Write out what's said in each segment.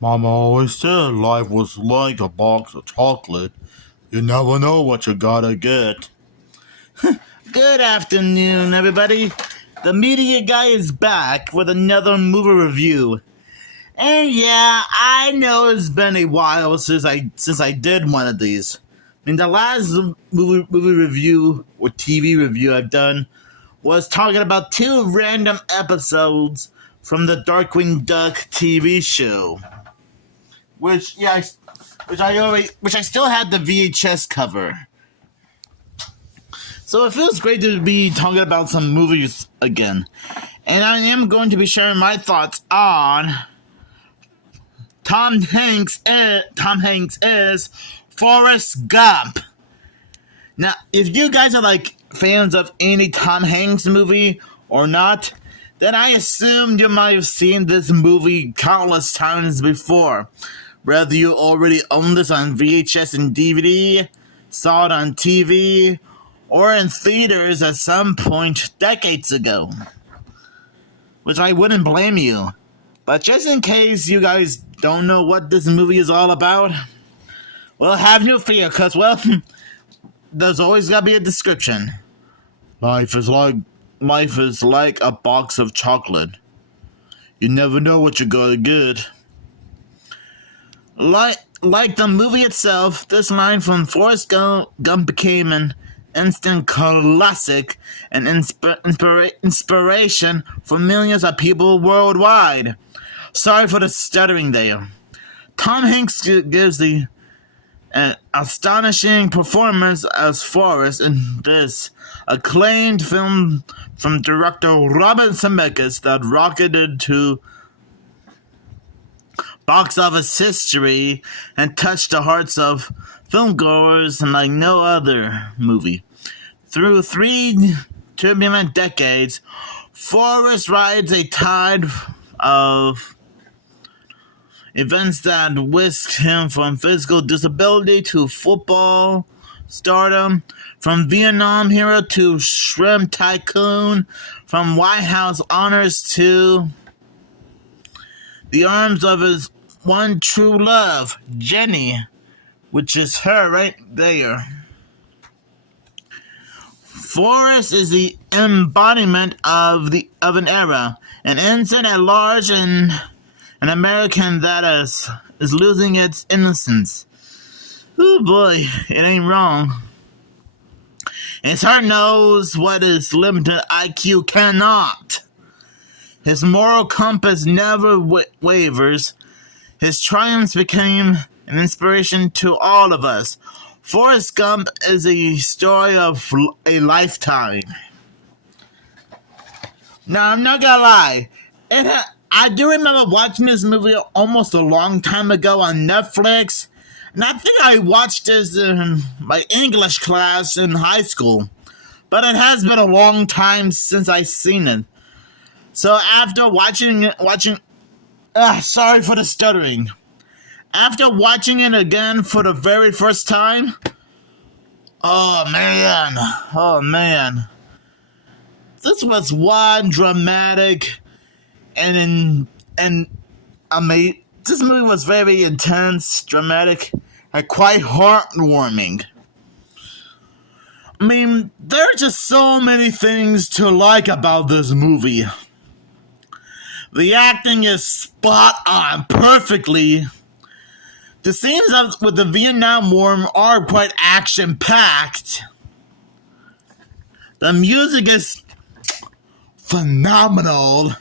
Mama always said life was like a box of chocolate. You never know what you gotta get. Good afternoon, everybody. The media guy is back with another movie review. And yeah, I know it's been a while since I did one of these. I mean, the last movie review or TV review I've done was talking about two random episodes from the Darkwing Duck TV show, which I still had the VHS cover. So it feels great to be talking about some movies again. And I am going to be sharing my thoughts on Tom Hanks is Forrest Gump. Now, if you guys are like fans of any Tom Hanks movie or not, then I assume you might have seen this movie countless times before. Whether you already own this on VHS and DVD, saw it on TV, or in theaters at some point decades ago. Which I wouldn't blame you. But just in case you guys don't know what this movie is all about, well, have no fear, because, well, there's always gotta be a description. Life is like a box of chocolate. You never know what you're gonna get. Like the movie itself, this line from Forrest Gump became an instant classic and inspiration for millions of people worldwide. Sorry for the stuttering there. Tom Hanks gives the astonishing performance as Forrest in this acclaimed film from director Robert Zemeckis that rocketed to box office history and touched the hearts of filmgoers like no other movie. Through three turbulent decades, Forrest rides a tide of events that whisked him from physical disability to football stardom, from Vietnam hero to shrimp tycoon, from White House honors to the arms of his one true love, Jenny, which is her right there. Forrest is the embodiment of an era, an innocent at large, and an American that is losing its innocence. Oh boy, it ain't wrong. His heart knows what his limited IQ cannot. His moral compass never wavers. His triumphs became an inspiration to all of us. Forrest Gump is a story of a lifetime. Now, I'm not gonna lie. I do remember watching this movie almost a long time ago on Netflix. And I think I watched this in my English class in high school. But it has been a long time since I've seen it. So after sorry for the stuttering. After watching it again for the very first time, oh man, this was one dramatic and amazing. This movie was very intense, dramatic, and quite heartwarming. I mean, there are just so many things to like about this movie. The acting is spot on perfectly. The scenes with the Vietnam War are quite action-packed. The music is phenomenal.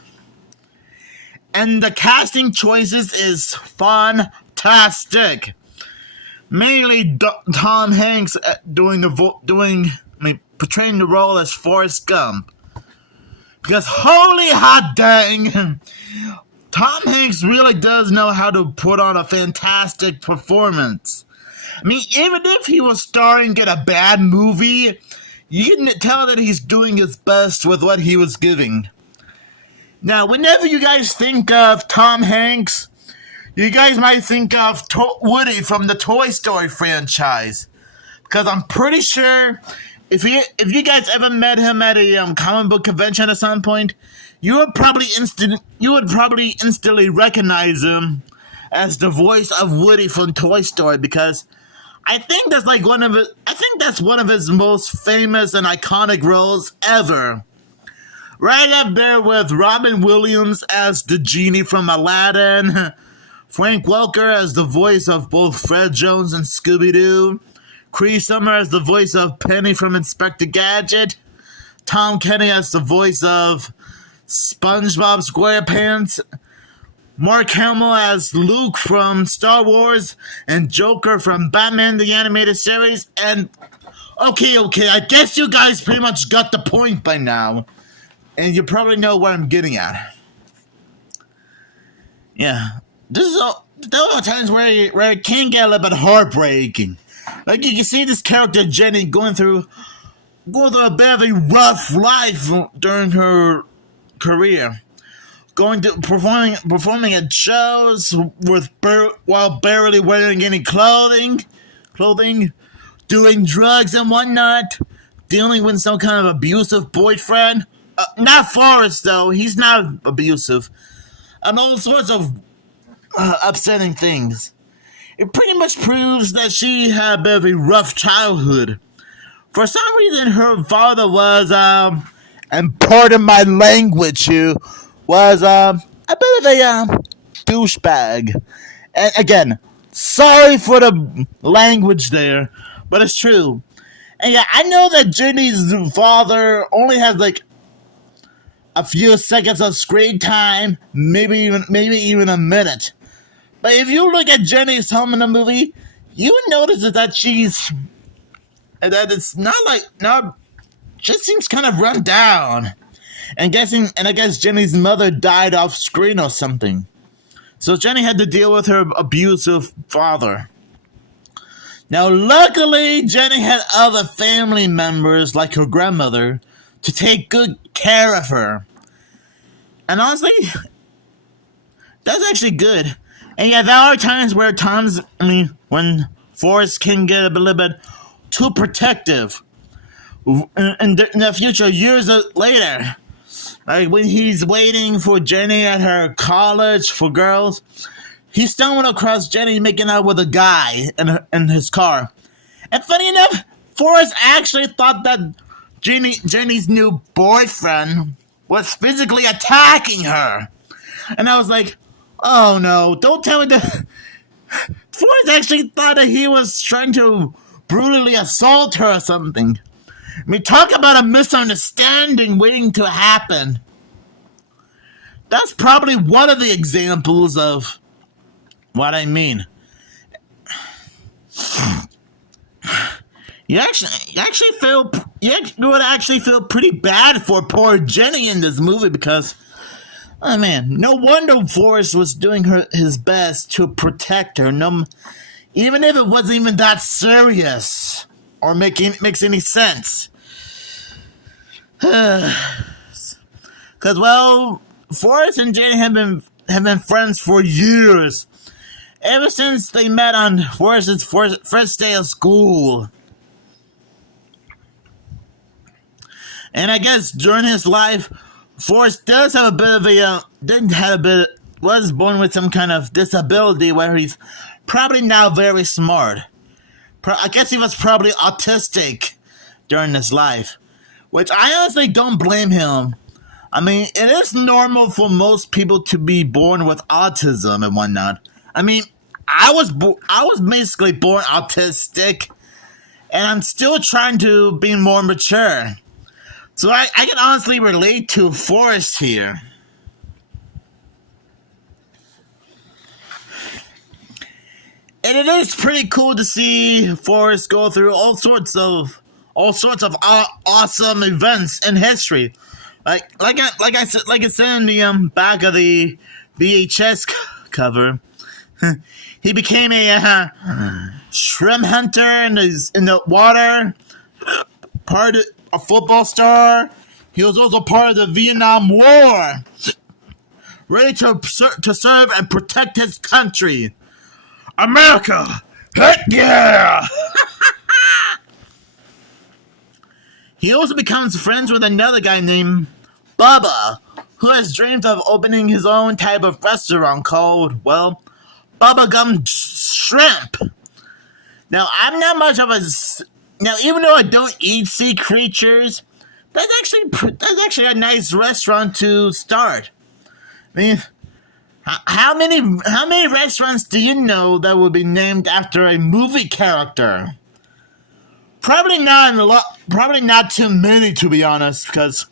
And the casting choices is fantastic. Mainly Tom Hanks portraying the role as Forrest Gump. Because holy hot dang, Tom Hanks really does know how to put on a fantastic performance. I mean, even if he was starring in a bad movie, you can tell that he's doing his best with what he was giving. Now, whenever you guys think of Tom Hanks, you guys might think of Woody from the Toy Story franchise. Because I'm pretty sure if you guys ever met him at a comic book convention at some point, you would probably instantly recognize him as the voice of Woody from Toy Story because I think that's one of his most famous and iconic roles ever. Right up there with Robin Williams as the genie from Aladdin, Frank Welker as the voice of both Fred Jones and Scooby-Doo, Cree Summer as the voice of Penny from Inspector Gadget, Tom Kenny as the voice of SpongeBob SquarePants, Mark Hamill as Luke from Star Wars, and Joker from Batman the Animated Series, and okay, I guess you guys pretty much got the point by now, and you probably know what I'm getting at. Yeah, there are times where it can get a little bit heartbreaking. Like you can see this character Jenny going through a bit of a rough life during her career, going to performing at shows while barely wearing any clothing, doing drugs and whatnot, dealing with some kind of abusive boyfriend. Not Forrest though; he's not abusive, and all sorts of upsetting things. It pretty much proves that she had a bit of a rough childhood. For some reason, her father was, and pardon my language here, was a bit of a douchebag. And again, sorry for the language there, but it's true. And yeah, I know that Jenny's father only has like a few seconds of screen time, maybe even a minute. But if you look at Jenny's home in the movie, you would notice that it's just seems kind of run down. I guess Jenny's mother died off screen or something. So Jenny had to deal with her abusive father. Now, luckily, Jenny had other family members, like her grandmother, to take good care of her. And honestly, that's actually good. And yeah, there are times when Forrest can get a little bit too protective. In the future, years later, like when he's waiting for Jenny at her college for girls, he stumbled across Jenny making out with a guy in his car. And funny enough, Forrest actually thought that Jenny's new boyfriend was physically attacking her. And I was like, oh no, don't tell me that. Forrest actually thought that he was trying to brutally assault her or something. I mean, talk about a misunderstanding waiting to happen. That's probably one of the examples of what I mean. You would actually feel pretty bad for poor Jenny in this movie because, oh man, no wonder Forrest was doing his best to protect her. No, even if it wasn't even that serious or makes any sense. Because well, Forrest and Jenny have been friends for years, ever since they met on Forrest's first day of school. And I guess during his life, Forrest does have a bit of was born with some kind of disability where he's probably now very smart. I guess he was probably autistic during his life, which I honestly don't blame him. I mean, it is normal for most people to be born with autism and whatnot. I mean, I was basically born autistic, and I'm still trying to be more mature. So I can honestly relate to Forrest here. And it is pretty cool to see Forrest go through all sorts of awesome events in history. Like I said in the back of the VHS cover, he became a shrimp hunter in the water, a football star. He was also part of the Vietnam War, ready to serve and protect his country. America! Heck yeah! He also becomes friends with another guy named Bubba, who has dreams of opening his own type of restaurant called, well, bubblegum shrimp. Now, I'm not much of a. Now, even though I don't eat sea creatures, that's actually a nice restaurant to start. I mean, how many restaurants do you know that would be named after a movie character? Probably not a lot. Probably not too many, to be honest, because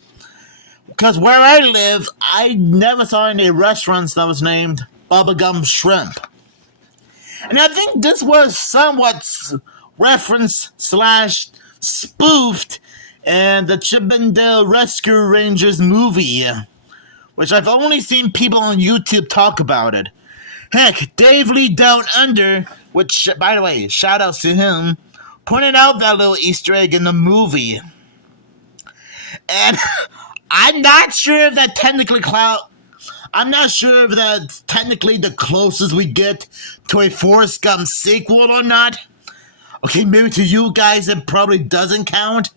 where I live, I never saw any restaurants that was named Bubblegum Shrimp. And I think this was somewhat referenced slash spoofed in the Chippendale Rescue Rangers movie, which I've only seen people on YouTube talk about it. Heck, Dave Lee Down Under, which, by the way, shout outs to him, pointed out that little Easter egg in the movie. And I'm not sure if that technically I'm not sure if that's technically the closest we get to a Forrest Gump sequel or not. Okay, maybe to you guys it probably doesn't count.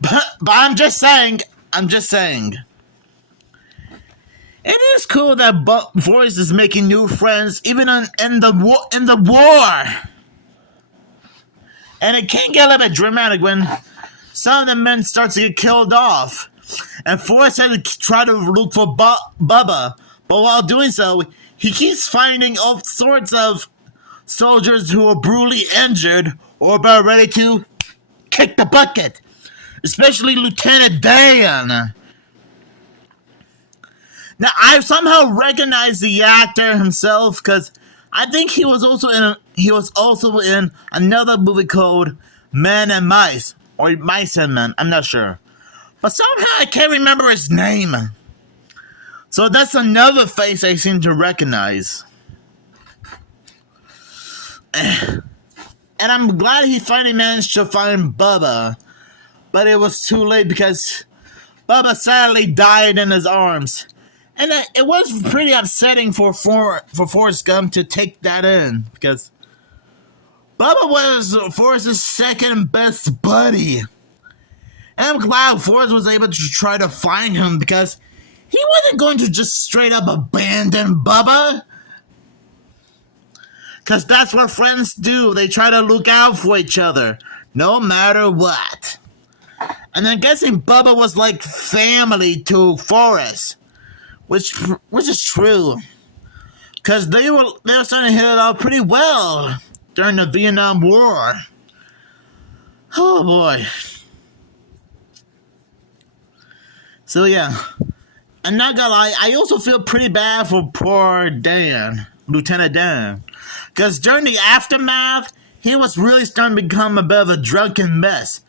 But I'm just saying. It is cool that Forrest is making new friends even in the war. And it can get a little bit dramatic when some of the men start to get killed off. And Forrest had to try to look for Bubba. But while doing so, he keeps finding all sorts of soldiers who are brutally injured or about ready to kick the bucket. Especially Lieutenant Dan. Now, I somehow recognize the actor himself because I think he was also in another movie called Men and Mice, or Mice and Men, I'm not sure. But somehow I can't remember his name. So that's another face I seem to recognize. And I'm glad he finally managed to find Bubba. But it was too late because Bubba sadly died in his arms. And it was pretty upsetting for Forrest Gump to take that in. Because Bubba was Forrest's second best buddy. And I'm glad Forrest was able to try to find him because he wasn't going to just straight up abandon Bubba. Because that's what friends do. They try to look out for each other, no matter what. And I'm guessing Bubba was like family to Forrest, which is true. Because they were starting to hit it off pretty well during the Vietnam War. Oh boy. So yeah, I'm not gonna lie, I also feel pretty bad for poor Dan, Lieutenant Dan. Because during the aftermath, he was really starting to become a bit of a drunken mess.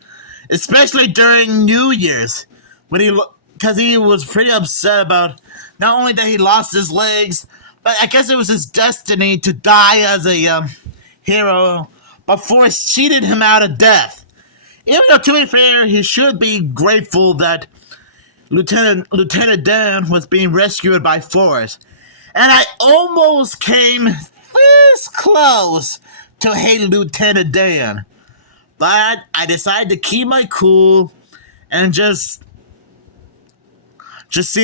Especially during New Year's, because he was pretty upset about not only that he lost his legs, but I guess it was his destiny to die as a hero, but Forrest cheated him out of death. Even though, to be fair, he should be grateful that Lieutenant Dan was being rescued by Forrest. And I almost came this close to hate Lieutenant Dan. But I decided to keep my cool and just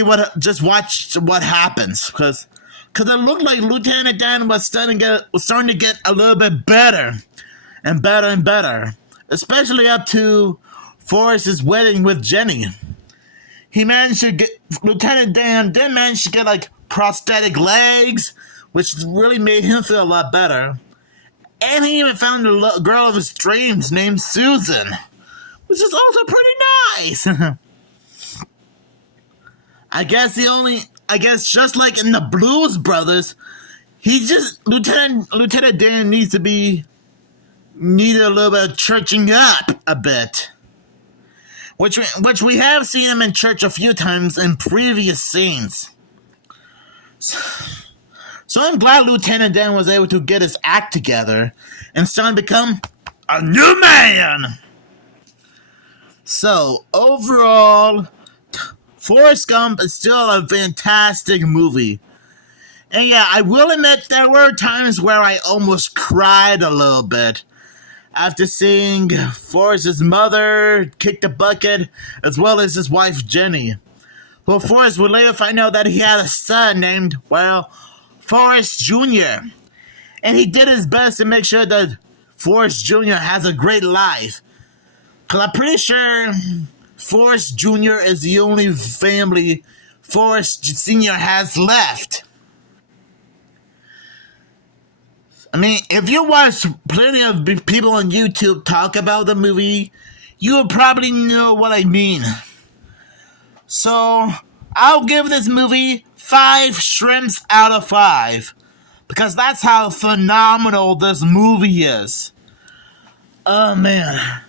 watch what happens. Because it looked like Lieutenant Dan was starting to get a little bit better and better and better. Especially up to Forrest's wedding with Jenny. Lieutenant Dan did manage to get like prosthetic legs, which really made him feel a lot better. And he even found the girl of his dreams named Susan, which is also pretty nice. I guess just like in the Blues Brothers, Lieutenant Dan needed a little bit of churching up a bit. Which we have seen him in church a few times in previous scenes. So I'm glad Lieutenant Dan was able to get his act together and start to become a new man. So overall, Forrest Gump is still a fantastic movie. And yeah, I will admit there were times where I almost cried a little bit after seeing Forrest's mother kick the bucket, as well as his wife Jenny. Who Forrest would later find out that he had a son named, Forrest Jr. And he did his best to make sure that Forrest Jr. has a great life. Because I'm pretty sure Forrest Jr. is the only family Forrest Sr. has left. I mean, if you watch plenty of people on YouTube talk about the movie, you will probably know what I mean. So, I'll give this movie 5 shrimps out of 5. Because that's how phenomenal this movie is. Oh, man.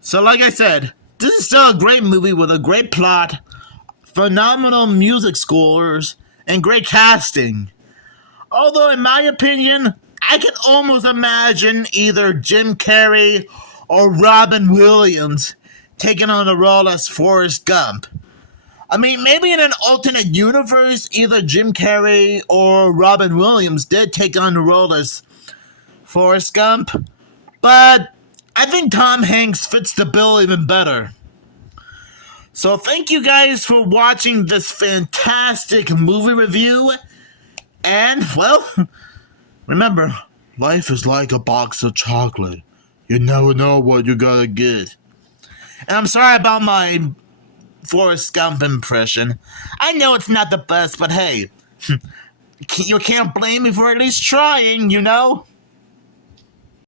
So, like I said, this is still a great movie with a great plot, phenomenal music scores, and great casting. Although, in my opinion, I can almost imagine either Jim Carrey or Robin Williams taking on the role as Forrest Gump. I mean, maybe in an alternate universe, either Jim Carrey or Robin Williams did take on the role as Forrest Gump, but I think Tom Hanks fits the bill even better. So thank you guys for watching this fantastic movie review. And, well, remember, life is like a box of chocolate. You never know what you're gonna get. And I'm sorry about my Forrest Gump impression. I know it's not the best, but hey, you can't blame me for at least trying, you know?